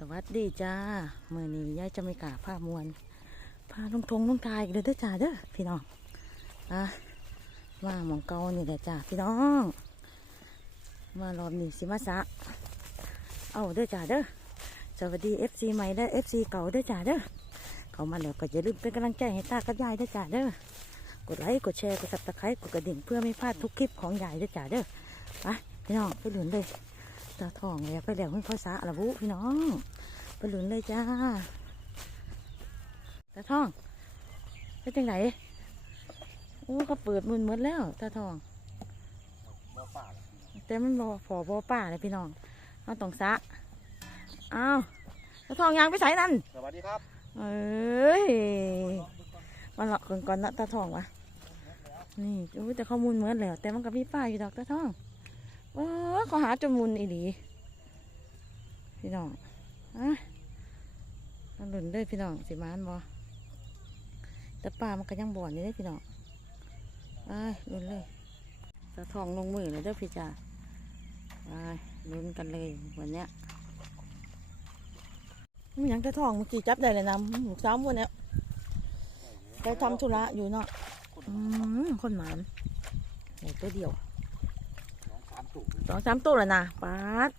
สวัสดีจ้าเมื่อนี้ยายจะไม่กาผ้ามวนพาลงทงลงทายกเลยเด้อจ้าเด้อพี่น้องอะมาหมองเกานี่แหละจ้าพี่น้อง มารอบนี้สิมาสะเอาเด้อจ้าเด้อสวัสดีเอฟซีใหม่เด้อเอฟซีเก่าเด้อจ้าเด้อเขามาแล้วก็อย่าลืมเป็นกำลังใจให้ตากับยายเด้อจ้าเด้อกดไลค์กดแชร์กดซับสไครต์กดกระดิ่งเพื่อไม่พลาดทุกคลิปของยายเด้อจ้าเด้อไปพี่น้องไปหลุนเลย ตาทองแล้วไปแล้วเพิ่งเขาสาละบุพี่น้องไปหลุนเลยจ้าตาทองไปจังไหนโอ้เขาเปิดมืนหมดแล้วตาทองบ่ป่าแต่มันบอพอบอป่าเลยพี่น้องเอาต้องสะอ้าวตาทองยางไปใส่นั่นสวัสดีครับเอ้ยมันหลอกกันก่อนนะตาทองวะนี่โอ้ยแต่ข้อมูลเหมือนแล้วแต่มันก็มีป้ายอยู่ดอกตาทอง เออเขาหาจนมุนอีหลีพี่น้องอะหลุนเลยพี่น้องสิมานบอแต่ป่ามันก็ยังบ่อนอยู่เลยพี่น้องไปหลุนเลยตาทองลงมือเลยเด้อพี่จ้าไปลุ้นกันเลยวันเนี้ยมีหยังตาทองเมื่อกี้จับได้เลยนะหมูสามวันเนี้ยไปทำธุระอยู่เนาะอืมคนหมานโอ้ตัวเดียว ตู่สองสามตัวแล้วนะป๊าด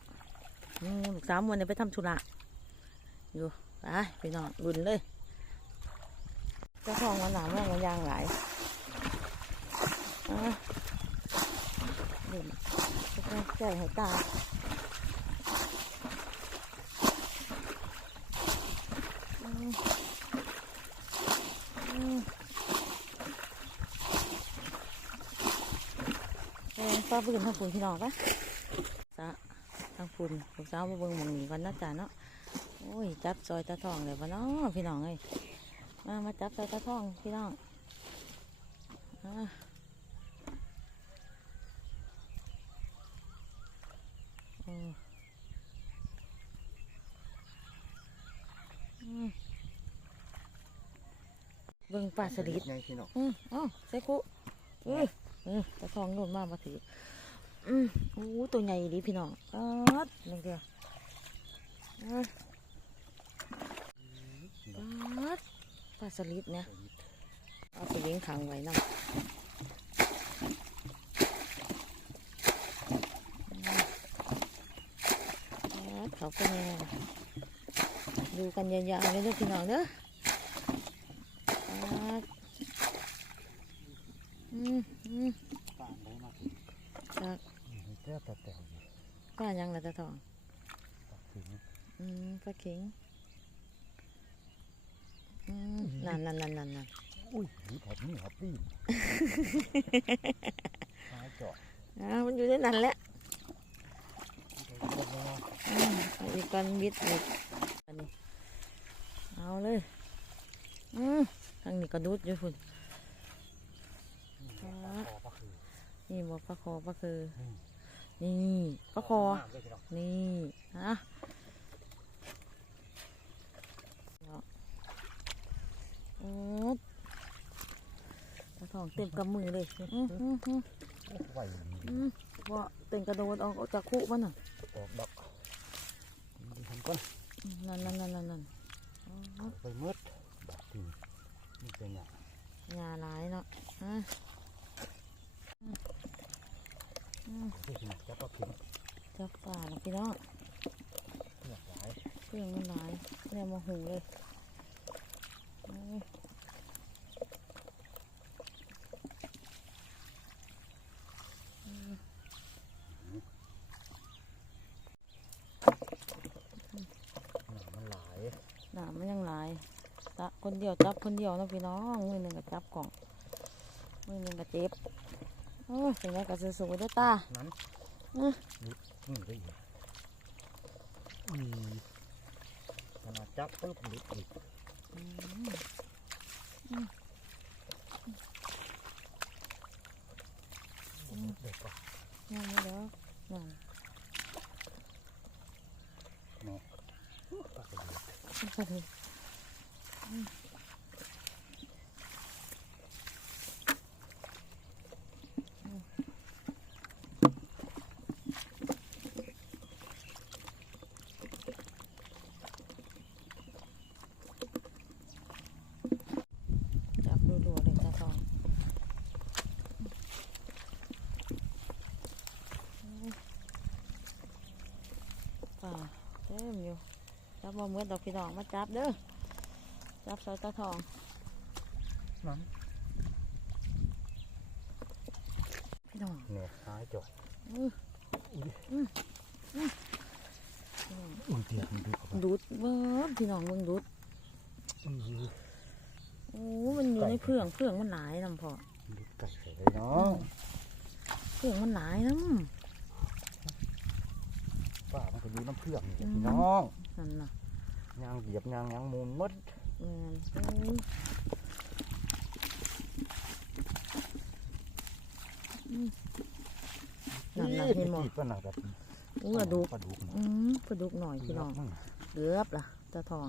ลูกสามวันนี่ยไปทำธุระอยู่ไปไปนอนรุนเลยเจ้าทองมันหนาแม่งมันยางหลายอะรุนต้องใจให้ตาอืมอืม เออ ป้าปืนทางฝุ่นพี่น้องปะซะทางฝุ่นลูกสาวมาเบิ่งหมองนี้กันนะจ๊ะเนาะโอ้ยจับซอยตาทองเลยวะเนาะพี่น้องเอ้ยมามาจับซอยตาทองพี่น้องอ่าโอ้อืมเบิ่งปลาสลิดไงพี่น้องอืมเอ้าใส่กุเอ้ย เออตะทองโน่นมากมาถืออืมโอ้ตัวใหญ่ดีพี่น้องปัดนี่เดียวอ้ยปัดปลาสลิดเนี่ยเอาไปเลี้ยงขังไว้นะปัดเขาก็แน่ดูกันยาวๆเลยเด้อพี่น้องเด้อปัด อืมอืม ป่าได้มา จาก เจ้าแต่แต่อยู่ ป้ายังละตาทอง ปักถึง อืมปลา เข็งอืมนั่นนั่นนั่นนั่นนั่นอุ้ยหรือผมนี่ครับพี่หายเจาะอ่ามันอยู่ในนั้นแหละเดี๋ยวจะมาอืมเอาอีกก้อนบิดอีกอันนี้เอาเลยอืมทางนี้ก็ดูดอยู่ฝุ่นคอก็คือนี่บอกปลาคอปลาคืออืมนี่ปลาคอน้ำเลยพี่น้องนี่ฮะ โอ้ตาทองเต็มกำมือเลยอืมอืมอืมโอ้ไหวว่าเต็งกระโดดออกจากคุมันน่ะออกดอกทำก้นนั่นนั่นนั่นนั่นไปมืดดอกทีนี่เป็นอย่างยาหลายเนาะฮะอืมอืมที่พี่น้องจะก็กินจับป่าเนาะพี่น้องเลือกหลายเพื่อนมันหลายเนี่ยมาหูเลย หลายหนามันยังหลายตะคนเดียวจับคนเดียวเนาะพี่น้องมือหนึ่งก็จับกล่องมือหนึ่งก็เจ็บโอ้ยเป็นไงก็สู้ๆเด้อตานั้นอื้อนี่นี่ได้อีกอืมขนาดจับปุ๊บหลุดอีกอืมอืมเด็กก็ ยังไม่ด้อนั่นปากระเดือก ก็เลย เต็ มอยู่จับบ่เหมือนดอกพี่น้องมาจับเด้อจับใส่ตาทองมันพี่น้องเนี่ยหายจ่อยอื้ออุ้ยเตียมันดูเข้าไปดูดเบิ้งพี่น้องเบิ้งดูดอื้อโอ้มันอยู่ในเพื่องเพื่องมันหลายน้ำพอดูไก่ใส่เลยเนาะเพื่องมันหลายน้ป้ามั นก็อยู่น้ำเพื่อนนี่แหละพี่น้องำนั่นน่ะยางเหยียบยางยางมูลหมดแม่นโอ้ยอืมนั่นน่ะเห็นบ่อีกก็หนักแบบอู้กระดูกปลาดุกอืมปลาดุกหน่อยพี่น้อง มันเกือบล่ะตาทอง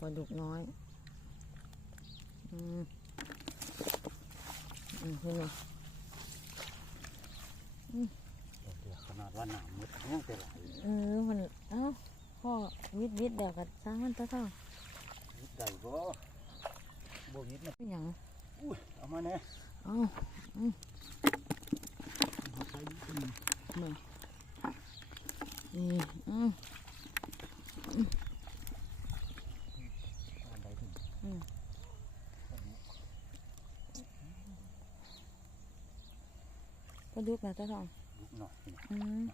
ปลาดุกน้อยอืมอืมเห็นไหมเดี๋ย วขนาดว่าหนามมันยังแต่ไหลเออมันเอ้าพ่อวิดวิดเดี๋ยวกันสร้างมันตาทองยิดได้บ่บ่ยิดนะเป็นหยังอุ้ยเอามาแน่เอ้าเอาใส่ยิดขึ้นนี่อืมอันใดถึงปลาดุกนะตาทอง ลุกหน่อยนี่อืม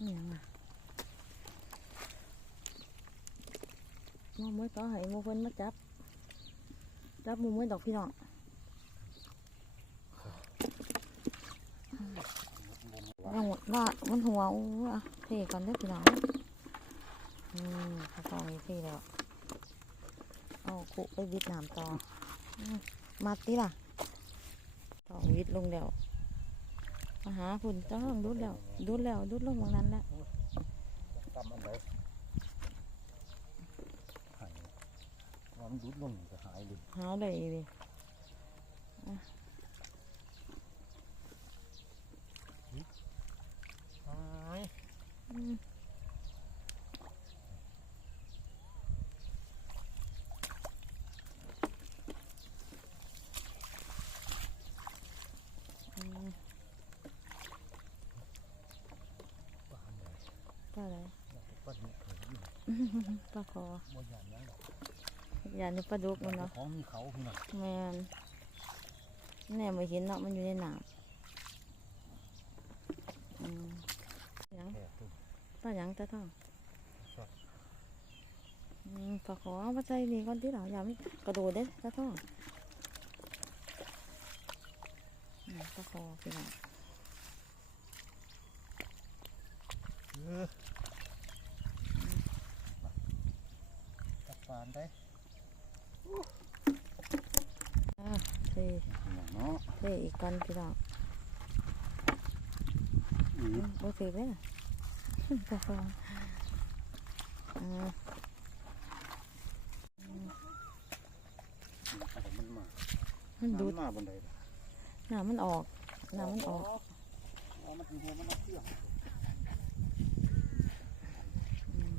นี่ยังอะมอมวยก็ให้มูเพิ่นมาจับ จับมูมวยดอกพี่น้องว่าว่ามันหัวอู้อะเทก่อนเด้พี่น้องอืมข้าวตองนี่เทแล้วเอาขุไปวิดน้ำต่ออมมัดติล่ะต่อวิดลงแล้ว มาหาคุณต้องดูดแล้วดูดแล้วดูดลงตรงนั้นแล้วตำอันใดหายว่ามันดุดลงจะหายเลยหาเลยดิหาย อืมอืม ปานใด ปลา อะไรปลาดุกเลยนี่ปลาคอบ่ยานหยังดอกอย่านึกปลาดุกมันเนาะของมีเขาพี่น้องแมนแน่ไม่เห็นเนาะมันอยู่ในน้ำอืมหยังแค่ตุ้มปลาหยังตาทองครับอืมปลาขอเอามาใส่นี่ก่อนที่เราอย่ามันกระโดดเด้ตาทองอืมปลาคอพี่น้อง เออจับปานได้อ่าเทพี่น้องเนาะเทอีกก่อนพี่น้องอือือมบ่ถือเลยนะปลาคออ่าแต่มันมามันดูดมาบนใดล่ะน้ำมันออกหน้ำมันออกมันคือหัวมันเอาเที่ยงอืม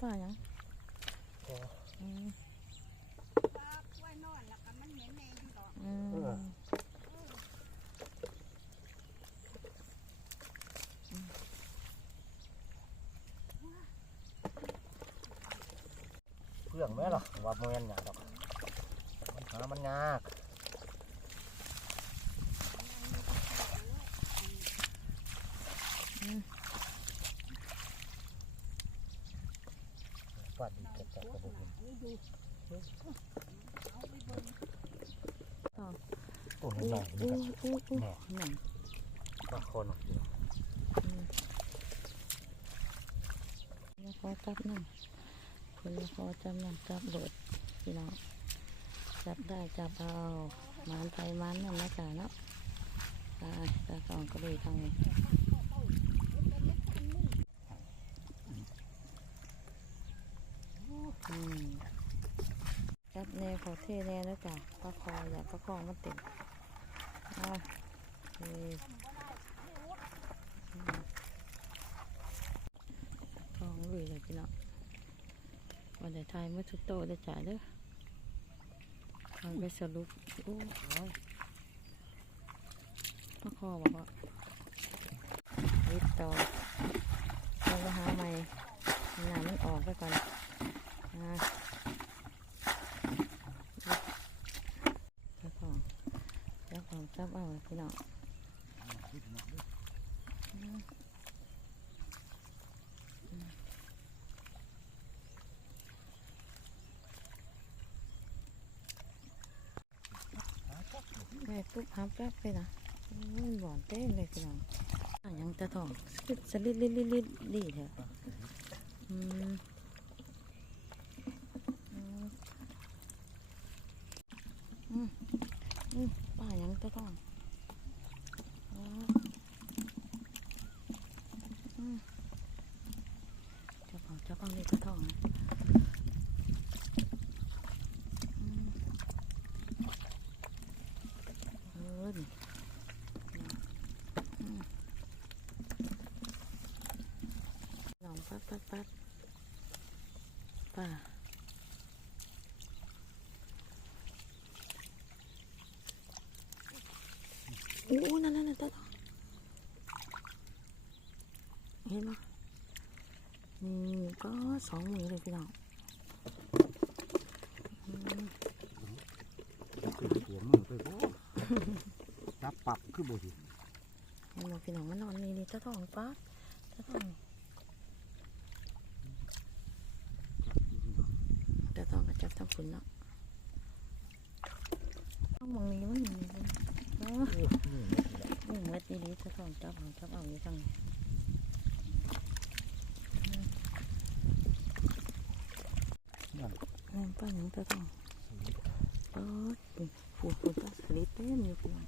ปลายัง ออ อืม ปลากล้วยนอนแล้วก็มันเหม็นแม่อยู่ดอก อืม เออ เพื่องไหมล่ะว่าโมเมนหยาดอกมันหามันยากฟาดดีจัดจัดกระบอก โอ้ยหน่อยอู้นี่อู้อู้แหน่หนังบางคนเดียวแล้วขอจับหนั่งคนละขอจับนั่งจับโดดพี่น้องจับได้จับเอามานไปหมานนั่นนะจ๊ะเนาะไปตาสองก็เลยทางนี้อืม จับแนวขอเทแนวแล้วจ้ะปลาคออย่าปลาคอมันเติดอะเฮ้องลุยเลยพี่น้องวันไหนทายเมื่อทุกโตได้จ่ายเด้อทางไปสรุปโอ้ยปลาคอบอกว่าต่อเราไปหาใหม่หนามันออกไปก่อนนะเจ้าของเจ้าของจับเอาพี่น้อง แม่ปุ๊บหาแป๊บไปนะโอ้ยบ่อนเต้นเลยพี่น้องยังตะทองสลิดลิดลิดลิดดีเถอะอืมอืมอืมป้ายังตะทองจับเอาจับเอาเลยตะทองนะอืมเออนี่ ลองปั๊บปั๊บปั๊บ ป่าอู้นั่นนั่นนั่นตาต่อเห็นไหมนี่ก็สองมือเลยพี่น้องอืมจับเป็นหัวมือไปบ่จับปับคือบ่สิเห็นไหมพี่น้องมันนอนนี่นี่ตาทองปั๊บตาทองตาทองก็จับทั้ง คุณเนาะต้องมองนี้มันมีเลยเนะอืมเม็ดดีๆถ้าทองจับเอาจับเอาอยู่จังเลยแรงป้าหยังตาทองเปิดผูดผูดปลาสลิดเต็มอยู่พี่น้อง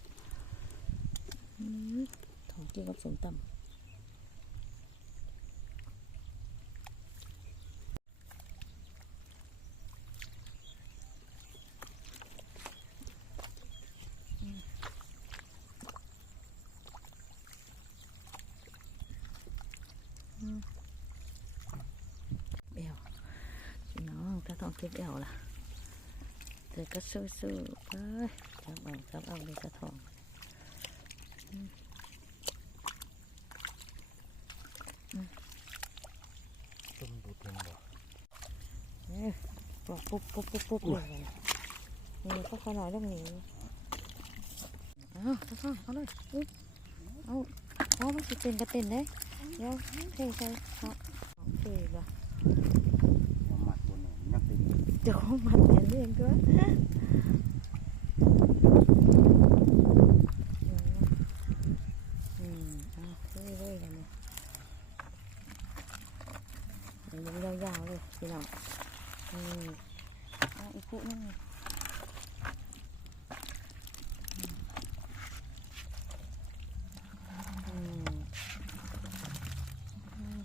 อืมทองกินกับสมตำเอวพี่น้ องตาทองเก็บเอวล่ะเธอก็สู้ๆเอ้ยจับเอาจับเอาเลยตาทองต้มดูดลงบ่เอ้ยปุ๊บปุ๊บปุ๊บปุ๊บปุ๊บเลยนี่ก็ขอหน่อยเรื่องนี้เอาตาทองเอาเลยอุ๊ยเอาเอามันสิเป็นกระเต็นได้เดี๋ยวเทใส่เอาเอาเทบ่ มามัดบนหนยัง เป็นเดี๋ยวของมันเห็นเองด้วยอืมอะเรื่อยๆกันเลยเดี๋ยวมันยาวๆเลยพี่น้องอืมอะอีกคู่นึงนี่อืมอืม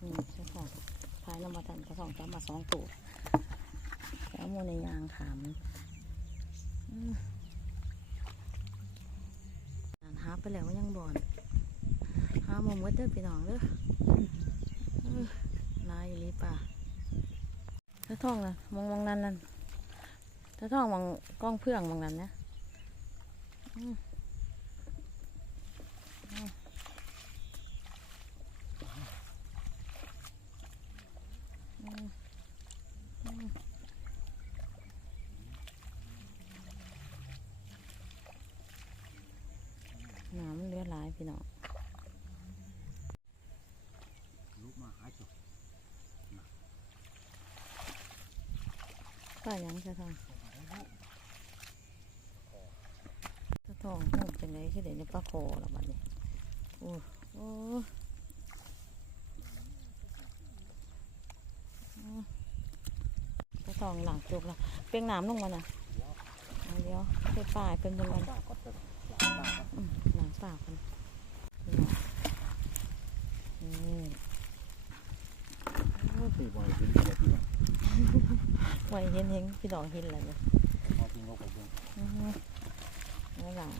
อืมใช่ค่ะ พายน้ำมาทันกระส องจับมาสองตัวแล้วโมในยางขามอานหาไปแล้วยังบอนหาหมมดเด้อพี่น้องเด้อเออลายลีป่าถ้าท่องนะมองมองนั่นนั่นถ้าท่องมองกล้องเพื่องมองนั้นนะอืมอืมอืมอืมน้ำมันเหลือหลายพี่น้อง ลูกมาหาจบ ป้ายังจะทองจะทองหูจังไรคือเดี๋ยวนี้ป้าโคละบัดนี้โอ้โอ้จะทองหลังจุกละเปียงน้ำลงมาน่ะเดี๋ยวไปป่ายเป็นบนกันป้าก็จะอืมหลังป่ากันนี่ คือบ่อยเป็นแบบนี้ไว้เห็นเห็นพี่ดอกเห็นอะไรเนี่ยเอาทิ้งเอาไปเบิ่งอืมแล้วหลัง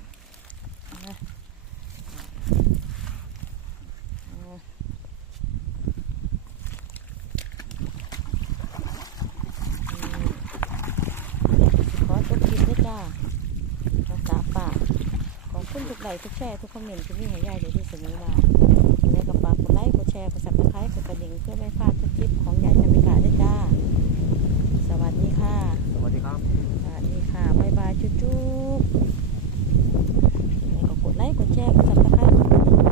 นะอืมขอจบคลิปด้วยจ้าภาษาป่าขอบคุณทุกไลค์ทุกแชร์ทุกคอมเมนต์ที่มีให้ยายเดี๋ยวที่เสมอมาในกระฝากกดไลค์กดแชร์กดซับสไครต์กดกระดิ่งเพื่อไม่พลาดทุกคลิปของยายจามิกาด้วยจ้า สวัสดีค่ะ สวัสดีครับ สวัสดีค่ะบ๊ายบายจุ๊บๆแล้วก็กดไลค์กดแชร์กดซับสไครต์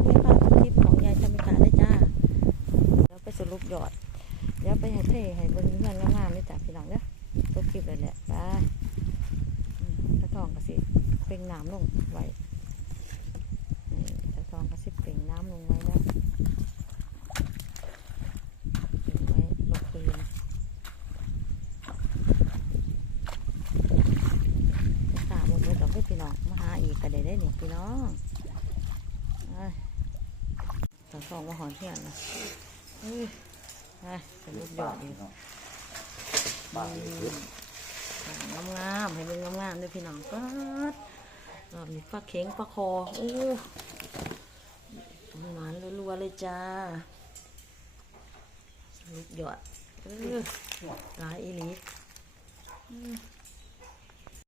ไม่พลาดทุกคลิปของยายจามิกาได้จ้าแล้วไปสรุปยอด เดี๋ยวไปให้เท่ให้บิ่งเงินงามๆเลยจ้ะพี่น้องเด้อทุกคลิปเลยแหละไปตะทองก็สิเป่งน้ำลงไว้ตะทองก็สิเป่งน้ำลงไว้แล้วพี่น้องมาหาอีกก็ได้ได้นี่พี่น้อง ไปตะทองมาหอนเที่ยงนะเอ้ยไปสรุปยอดอีกบ้านนี้ขึ้นงามงามๆให้มันงามงามๆด้วยพี่น้องก็มีปลาเข็งปลาคอโอ้หวานรัวๆเลยจ้าลูกหยอดเออหลายอีหลีอืม